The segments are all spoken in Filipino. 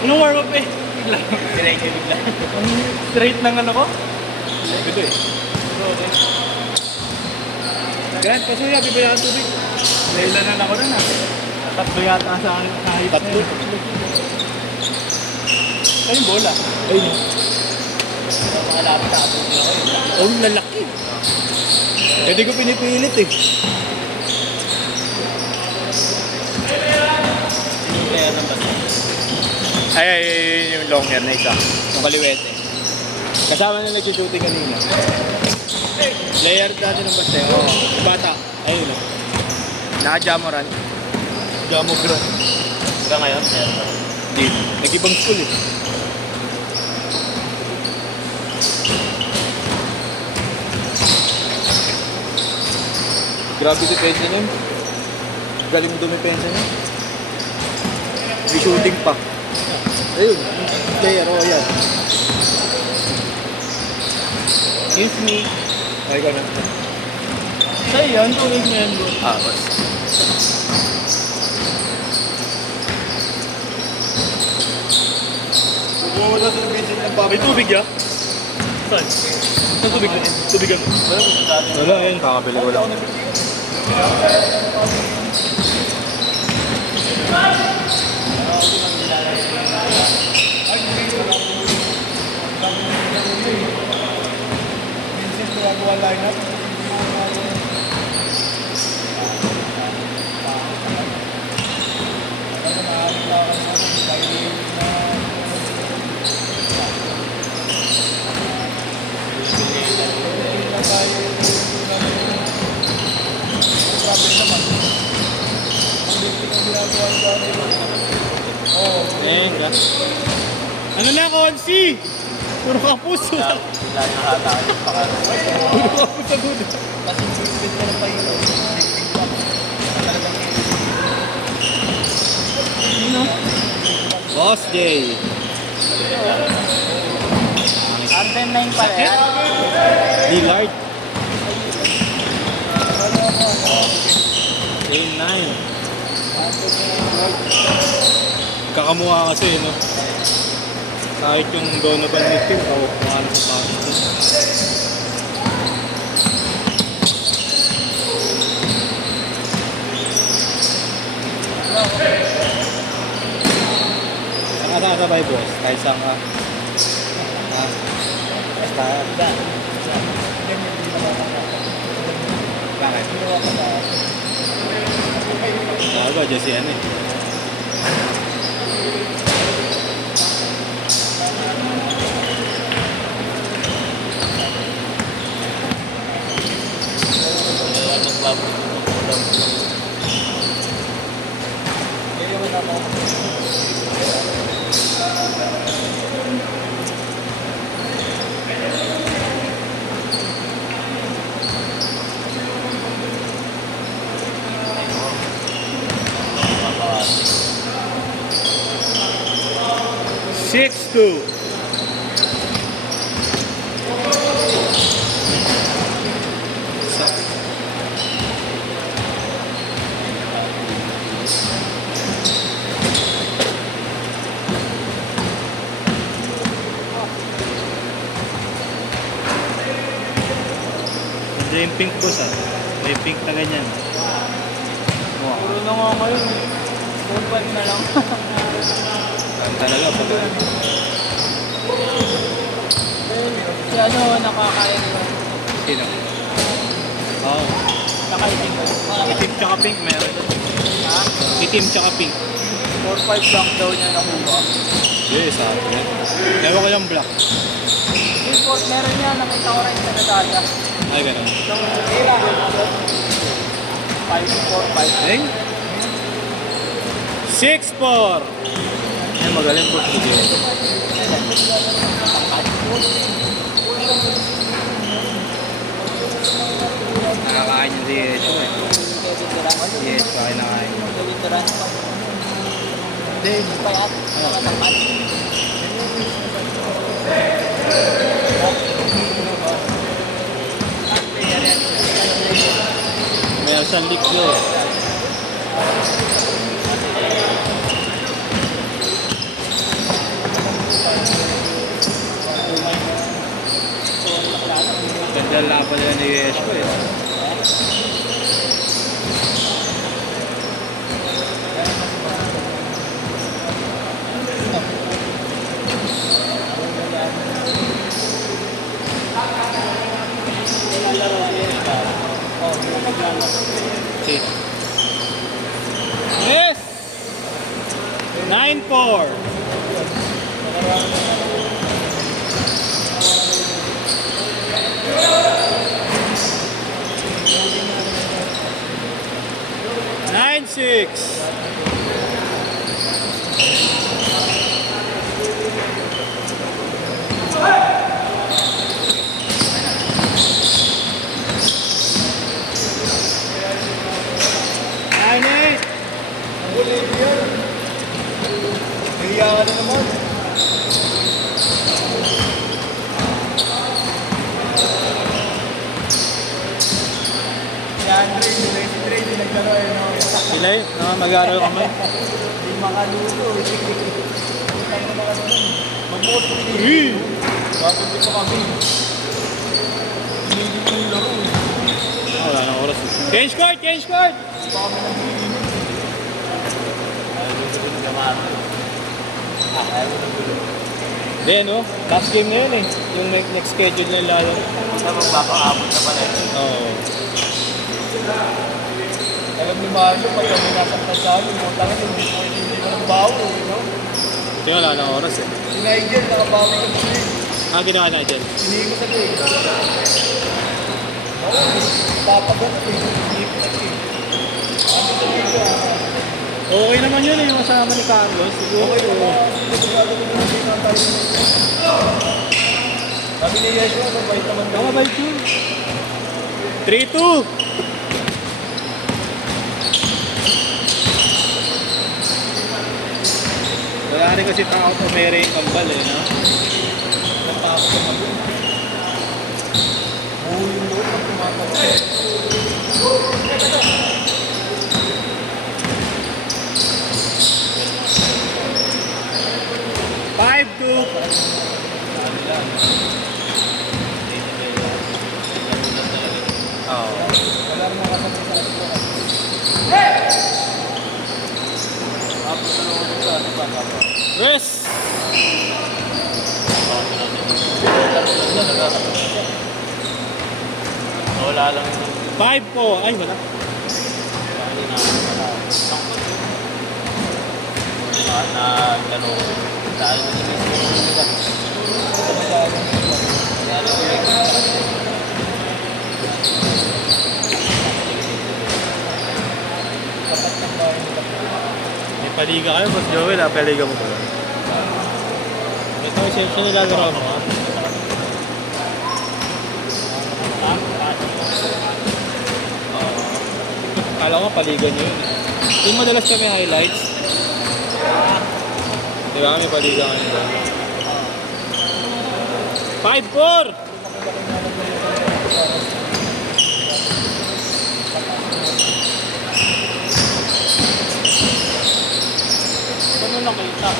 Anong warm-up eh? Bigla. Diretso bigla. Ang straight ng ano ko? Ito eh. Gan, pasuya, bibaya ang tubig. Dailanan ako nun ah. Tatlo yata sa akin kahit Tatlo? Ay, yung bola. Ayun. Makalapit ako. Oh, lalaki. Hindi ko pinipilit eh. Kaya ng basta. Ay, yung long hair na isa. Yung kaliwete. Kasama na nag-shooting kanina. Layer natin ng basta. Oo. Yung bata. Ayun o. Naka-jamoran. Jamogran. Hanggang ngayon, meron pa. Hindi. Nag-ibang school eh. Grabe si pensa niya. Galing dumipensa niya. May shooting pa. Ayun. Player. Oh, yan. Excuse me. Ay, ikaw na. Sa'yo yan, tuwid mo yan bro. Ah, boss. Wala sa visit ng papa. May tubig ya? Saan? Saan tubig? Tubigan mo. Wala, ayun. Kakabili ko lang. Ano na, Konsi? Puro kapuso. Wala na hata ka yung pakara. Puro kapuso doon. Kasi suspend ka na pa yun. Sino? Boss J. Under 9 pala yan. Lillard. Game 9. Kakamukha kasi, no? Kahit yung Donovan Mitchell, kung ano sa Pakistan. Saan ka sasabay, boss? Kahit saan ka? Ha? Basta? Bakit? Ba, dyan si ano eh. Six two. Yung pink boss ah. May pink na ganyan. Wow. Puro na nga ngayon. 4-5 na lang. Ang talaga pag Si ano, nakakain mo. sino? Oo. Nakaitin ko. Itim tsaka pink meron. Ha? Itim tsaka pink. 4-5 lang daw niya nakuha. Yes, ah. Meron ko yung black. Import, meron niya. Nakita ko rin sa Natalia. Ay, gano'n. 5-4-5. Ding? 6-4. Ay, magaling po. Sige. Nakakain yung DHO eh. Yes, kain na kain. Hindi, pa yan. May isang liklo. Lalaban nila ni Yeshua eh. Yes! 9-4. Nine six. Nine eight. Nahiya ka na naman. Si Andre, si Trey, di naglaro eh, no? Sila eh, mag-aaral kami. Di makaluto eh. Magbukas ko din. Uy! Bakit di pa kami? Hindi ko yung laro eh. Wala nang oras. Change court! Change court! Di pa kami nag-iinit. Ayaw ko din naman. Ayaw ko ng gulo. Hindi no, last game na yun eh. Yung next schedule nila lalo. Basta magpapaabot na pala eh. Oo. Alam ni Mario, pag kami nasaktan sa amin, mutang hindi ko ng bawo, no? Ito yung wala nang oras eh. Si Nigel, nakabawi ka pa rin. Ginawa na dyan. Hindi ko sa gawin. Oo, papagat eh. Hindi ko sa gawin. Sabi sa video, Okay naman yun eh, yung kasama ni Carlos. Siguro. okay naman. Sigurado ko naman dito ang tayo. Sabi ni Yeshua, mabait naman daw. Mabait yun. 3-2. Wala rin kasi tao kung may ring kambal eh, no? Napapag naman yun. Oo, yung loob ang tumatawag. 5-2. Oo. Wala rin makasama sa atin ko. Tapos na naman sa atin pa. Rest. Wala lang. 5 po. Ay, wala. Na gano'n. Dahil mo nila. May paliga kayo, Boss Joel, ah. Paliga mo ba? Ito yung siyempre nilalaro mo, ha? Kala ko paliga nyo yun. Yung madalas kami highlights. Di ba kami paliga kami doon? 5-4! Ano nakita?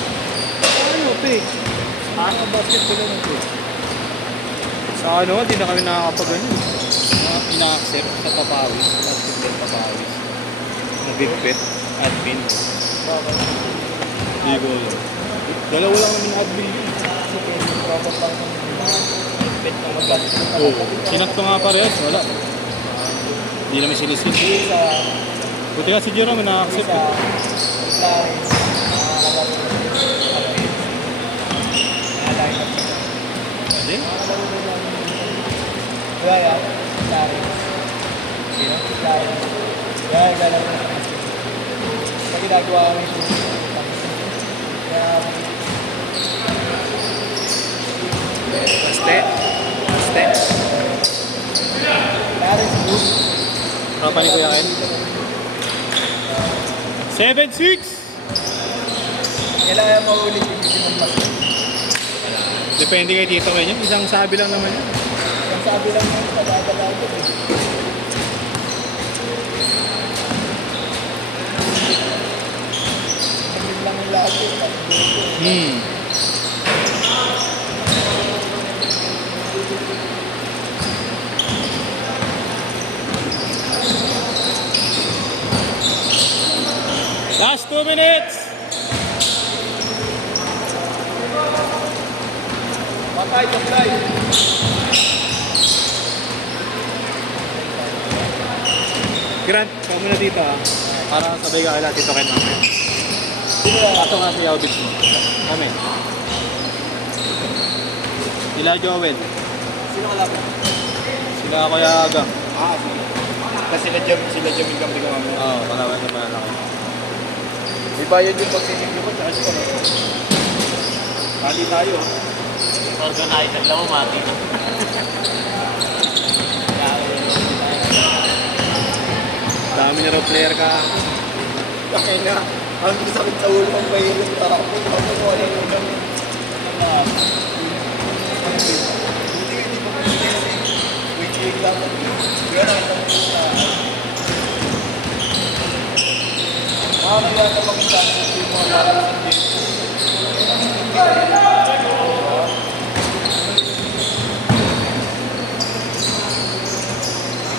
Ano, pe? Ano basketball na ito? Sa ano, hindi na kami nakakapag-ano. Ina-accept sa papawis. Basketball papawis. Nabigpit. Admin. Hindi ko alam. Dalawa lang namin admin yun. Kasi pwede yung robot lang ng mga pet na mag-basketball. Oo. Sinakto nga parehas. Wala. Hindi namin sinisit. Sa Buti nga si Jerome na-accept. sa Eh. Hindi? Kaya, Larry. Sino? Larry. Kaya, gano'n na. Sa ginagawa kami ito. Kaya, Paste. Paste. Larry is good. Tropa ni Kuya Ken. 7-6! Kailangan maulit yung hindi ng mas. Depende kay Tito Ken yun. Isang sabi lang naman yun. Ang sabi lang yung padadala ko eh. Sabi lang yung lahat yun. Last 2 minutes. Patay, patay. Grant, ikaw muna dito ha. Para sabay ka kay Tito Ken mamaya. Ato nga si Yaubits mo. Kami. Sila Joel. Sino kalaban? Sila Kuya Aga. Sige. Kasi sila Jamil kami ko mamaya. Oo, palawan na malaki. Di ba yun yung pagsinig ko? Tsaka siya ko. Kali tayo. Organizer lang mo, mati na. Dami na raw player ka. Kaya na. Ang sakit sa ulo ang mahirap ako. Ako ko ano yung gano'n. Hindi pa kasi. Wait dapat. Kaya nakita mo sa... Kaya na makita mo yung mga parang sa dito.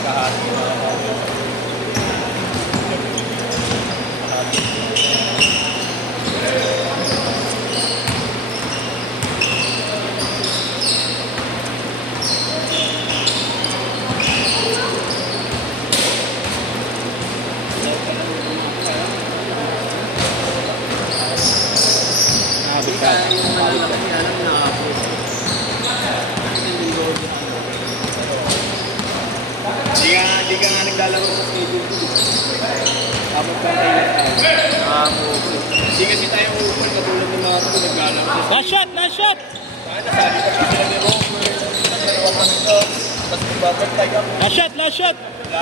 Kahati na ako. Nakabit ka. Nakabit ka. Di ka nga naglalaro sa schedule ko. Tapos ka kailan tayo. Di kasi tayo open katulad ng mga ito naglalaro sa Last shot! Last shot! Kaya nasali kami sila ni Romer. Dalawa kami ito. Tapos magbabag tayo ako. Last shot! Last shot! Wala